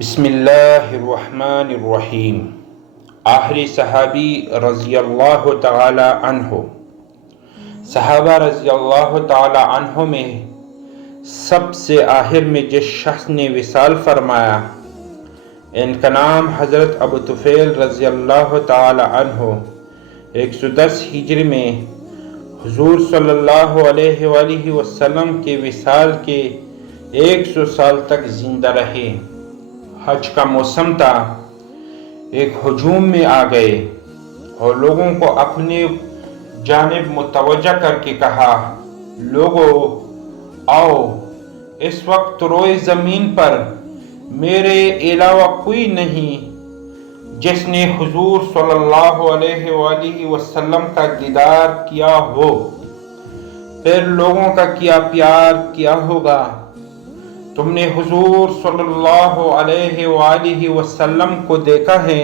بسم اللہ الرحمن الرحیم۔ آخری صحابی رضی اللہ تعالی عنہ، صحابہ رضی اللہ تعالی عنہ میں سب سے آخر میں جس شخص نے وصال فرمایا، ان کا نام حضرت ابو طفیل رضی اللہ تعالی عنہ 110 ہجری میں حضور صلی اللہ علیہ وآلہ وسلم کے وصال کے 100 سال تک زندہ رہے۔ حج کا موسم تھا، ایک ہجوم میں آ گئے اور لوگوں کو اپنی جانب متوجہ کر کے کہا، لوگو آؤ، اس وقت روئے زمین پر میرے علاوہ کوئی نہیں جس نے حضور صلی اللہ علیہ وآلہ وسلم کا دیدار کیا ہو۔ پھر لوگوں کا کیا پیار کیا ہوگا۔ تم نے حضور صلی اللہ علیہ وآلہ وسلم کو دیکھا ہے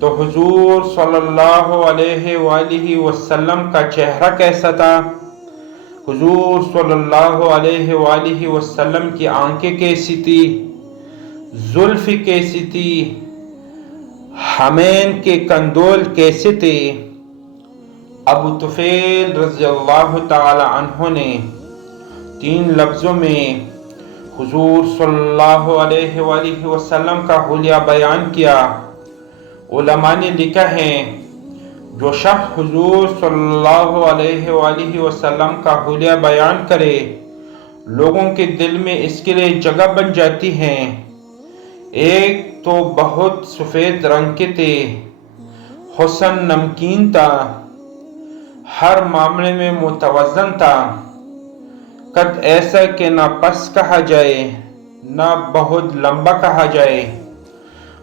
تو حضور صلی اللہ علیہ وآلہ وسلم کا چہرہ کیسا تھا؟ حضور صلی اللہ علیہ وآلہ وسلم کی آنکھیں کیسی تھی؟ زلف کیسی تھی؟ حمین کے کندول کیسے تھے؟ ابو طفیل رضی اللہ تعالی عنہ نے 3 لفظوں میں حضور صلی اللہ علیہ وآلہ وسلم کا حلیہ بیان کیا۔ علماء نے لکھا ہے، جو شخص حضور صلی اللہ علیہ وآلہ وسلم کا حلیہ بیان کرے، لوگوں کے دل میں اس کے لیے جگہ بن جاتی ہے۔ ایک تو بہت سفید رنگ کے تھے، حسن نمکین تھا، ہر معاملے میں متوازن تھا، قد ایسا کہ نہ پس کہا جائے نہ بہت لمبا کہا جائے۔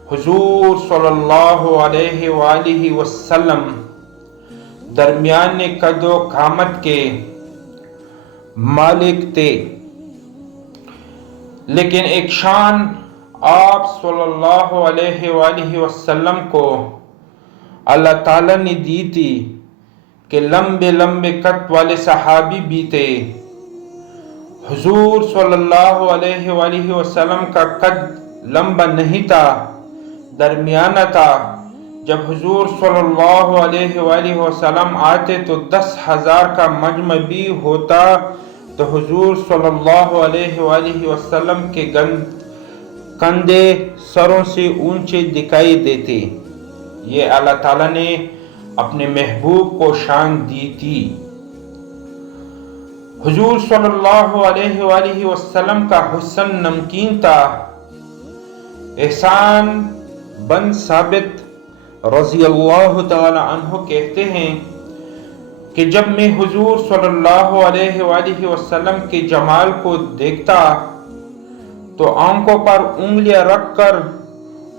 حضور صلی اللہ علیہ وآلہ وسلم درمیانے قد و قامت کے مالک تھے، لیکن ایک شان آپ صلی اللہ علیہ وآلہ وسلم کو اللہ تعالیٰ نے دی تھی کہ لمبے لمبے قد والے صحابی بھی تھے۔ حضور صلی اللہ علیہ وآلہ وسلم کا قد لمبا نہیں تھا، درمیانہ تھا۔ جب حضور صلی اللہ علیہ وآلہ وسلم آتے تو 10,000 کا مجمع بھی ہوتا تو حضور صلی اللہ علیہ وآلہ وسلم کے کندھے سروں سے اونچے دکھائی دیتے۔ یہ اللہ تعالیٰ نے اپنے محبوب کو شان دی تھی۔ حضور صلی اللہ علیہ وآلہ وسلم کا حسن نمکین تھا۔ احسان بن ثابت رضی اللہ تعالی عنہ کہتے ہیں کہ جب میں حضور صلی اللہ علیہ وآلہ وسلم کے جمال کو دیکھتا تو آنکھوں پر انگلیاں رکھ کر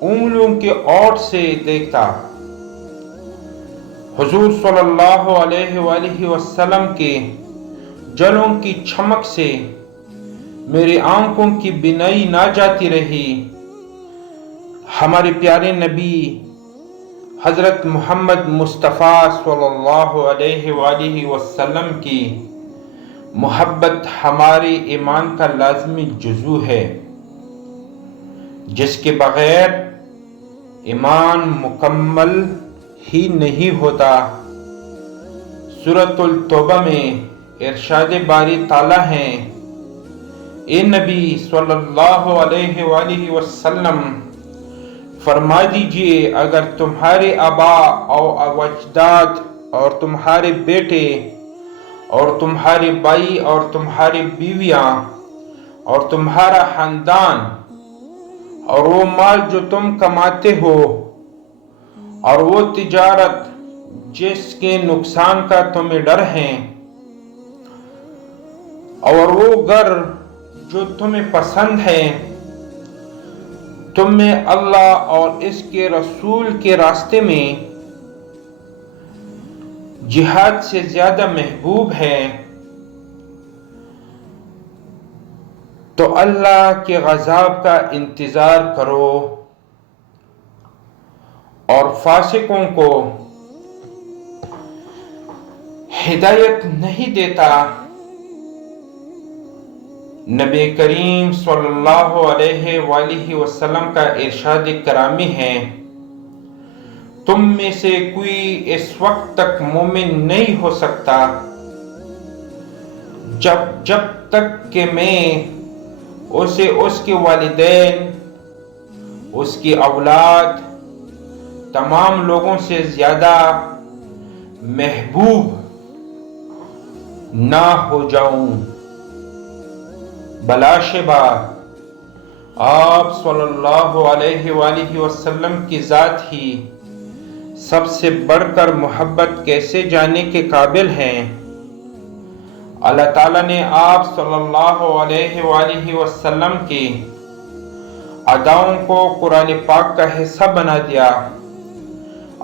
انگلیوں کے اوٹ سے دیکھتا۔ حضور صلی اللہ علیہ وآلہ وسلم کے جلوں کی چمک سے میری آنکھوں کی بینائی نہ جاتی رہی۔ ہمارے پیارے نبی حضرت محمد مصطفیٰ صلی اللہ علیہ وآلہ وسلم کی محبت ہمارے ایمان کا لازمی جزو ہے، جس کے بغیر ایمان مکمل ہی نہیں ہوتا۔ سورۃ التوبہ میں ارشاد باری تعالیٰ ہے، اے نبی صلی اللہ علیہ وآلہ وسلم فرما دیجئے، اگر تمہارے آبا اور اجداد اور تمہارے بیٹے اور تمہارے بھائی اور تمہاری بیویاں اور تمہارا خاندان اور وہ مال جو تم کماتے ہو اور وہ تجارت جس کے نقصان کا تمہیں ڈر ہے اور وہ گھر جو تمہیں پسند ہے، تم میں اللہ اور اس کے رسول کے راستے میں جہاد سے زیادہ محبوب ہے، تو اللہ کے غضب کا انتظار کرو اور فاسقوں کو ہدایت نہیں دیتا۔ نبی کریم صلی اللہ علیہ وآلہ وسلم کا ارشاد کرامی ہے، تم میں سے کوئی اس وقت تک مومن نہیں ہو سکتا جب تک کہ میں اسے اس کے والدین، اس کی اولاد، تمام لوگوں سے زیادہ محبوب نہ ہو جاؤں۔ بلا شبہ آپ صلی اللہ علیہ وآلہ وسلم کی ذات ہی سب سے بڑھ کر محبت کیسے جانے کے قابل ہیں۔ اللہ تعالیٰ نے آپ صلی اللہ علیہ وآلہ وسلم کی اداؤں کو قرآن پاک کا حصہ بنا دیا۔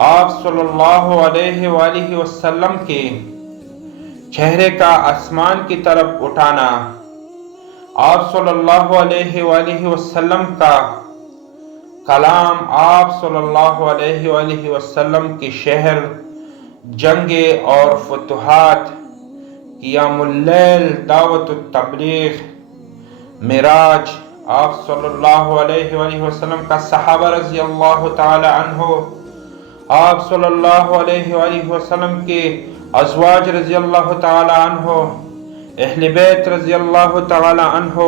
آپ صلی اللہ علیہ وآلہ وسلم کے چہرے کا آسمان کی طرف اٹھانا، آپ صلی اللہ علیہ وآلہ وسلم کا کلام، آپ صلی اللہ علیہ وآلہ وسلم کے شہر، جنگیں اور فتوحات، قیام اللیل، دعوت التبلیغ، معراج، آپ صلی اللہ علیہ وآلہ وسلم کا صحابہ رضی اللہ تعالی عنہ، آپ صلی اللہ علیہ وآلہ وسلم کے ازواج رضی اللہ تعالی عنہ، اہل بیت رضی اللہ تعالی عنہ،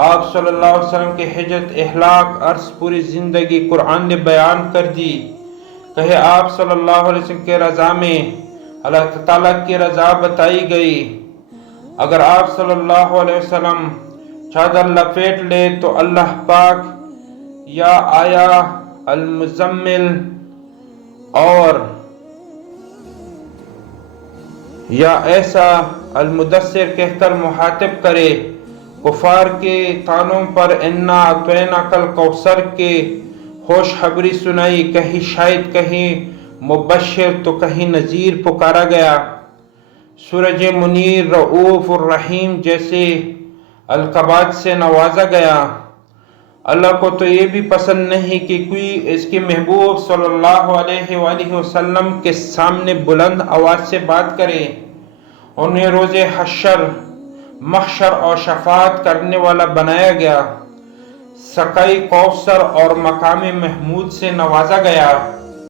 آپ صلی اللہ علیہ وسلم کے ہجرت، اخلاق، عرض پوری زندگی قرآن نے بیان کر دی۔ کہے آپ صلی اللہ علیہ وسلم کے رضا میں اللہ تعالیٰ کی رضا بتائی گئی۔ اگر آپ صلی اللہ علیہ وسلم چادر لپیٹ لے تو اللہ پاک یا آیا المزمل اور یا ایسا المدثر کہہ کر مخاطب کرے، کفار کے کانوں پر انا اعطیناک الکوثر کے خوشخبری سنائی، کہیں شاید کہیں مبشر تو کہیں نذیر پکارا گیا، سورج منیر، رؤوف الرحیم جیسے القابات سے نوازا گیا۔ اللہ کو تو یہ بھی پسند نہیں کہ کوئی اس کے محبوب صلی اللہ علیہ وآلہ وسلم کے سامنے بلند آواز سے بات کرے۔ انہیں روز حشر، محشر اور شفاعت کرنے والا بنایا گیا، سقائی کوثر اور مقام محمود سے نوازا گیا۔